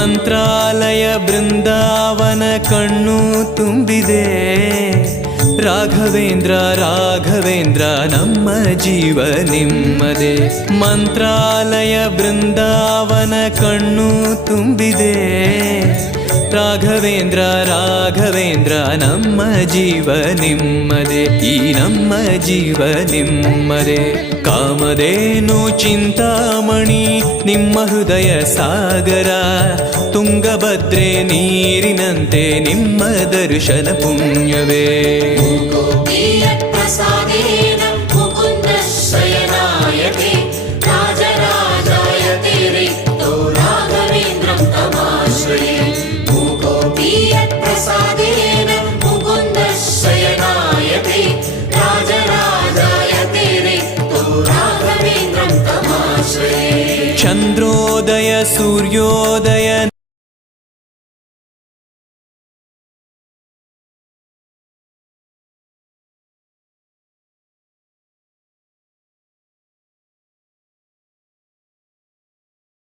ಮಂತ್ರಾಲಯ ಬೃಂದಾವನ ಕಣ್ಣು ತುಂಬಿದೆ. ರಾಘವೇಂದ್ರ ರಾಘವೇಂದ್ರ ನಮ್ಮ ಜೀವ ನಿಮ್ಮದೇ. ಮಂತ್ರಾಲಯ ಬೃಂದಾವನ ಕಣ್ಣು ತುಂಬಿದೆ. ರಾಘವೇಂದ್ರ ರಾಘವೇಂದ್ರ ನಮ್ಮ ಜೀವ ನಿಮ್ಮದೇ. ಈ ನಮ್ಮ ಜೀವ ನಿಮ್ಮದೇ. ಕಾಮಧೇನು ಚಿಂತಾಮಣಿ ನಿಮ್ಮ ಹೃದಯ ಸಾಗರ. ತುಂಗಭದ್ರೆ ನೀರಿನಂತೆ ನಿಮ್ಮ ದರ್ಶನ ಪುಣ್ಯವೇ. ಚಂದ್ರೋದಯ ಸೂರ್ಯೋದಯ